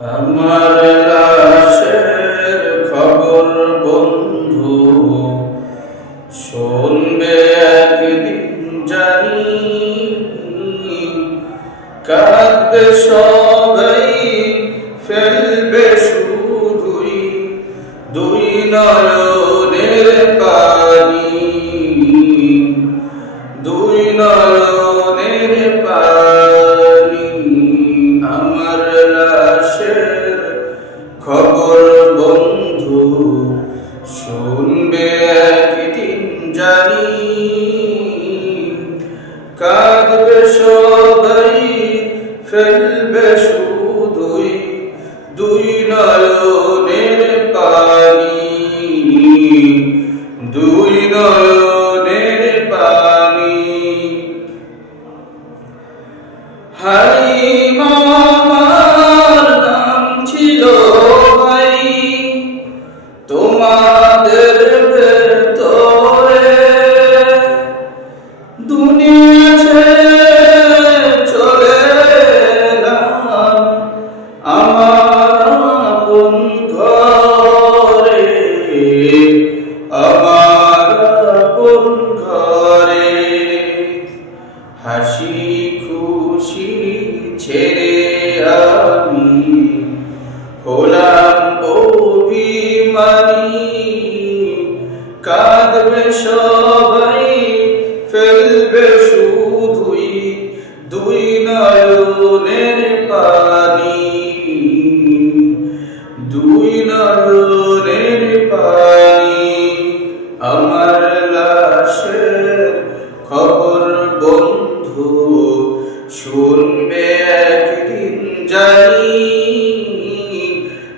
আমার লাশের খবর বন্ধু শুনবে একদিন জানি। কাঁদবে সবাই ফেলবে লাশের খবর বন্ধু, শুনবে একদিন জানি। কাঁদবে সবাই, ফেলবে শুধুই দুই নয়নের পানি। দুই নয়নের পানি। হালিমা খুশি ছেড়ে আমি হলাম কাঁদবে সবাই, ফেলবে শুধুই দুই নয়নের পানি। দুই নয়নের পানি, আমার লাশের খবর বন্ধু, শুনবে একদিন জানি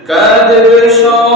কাঁদবে সব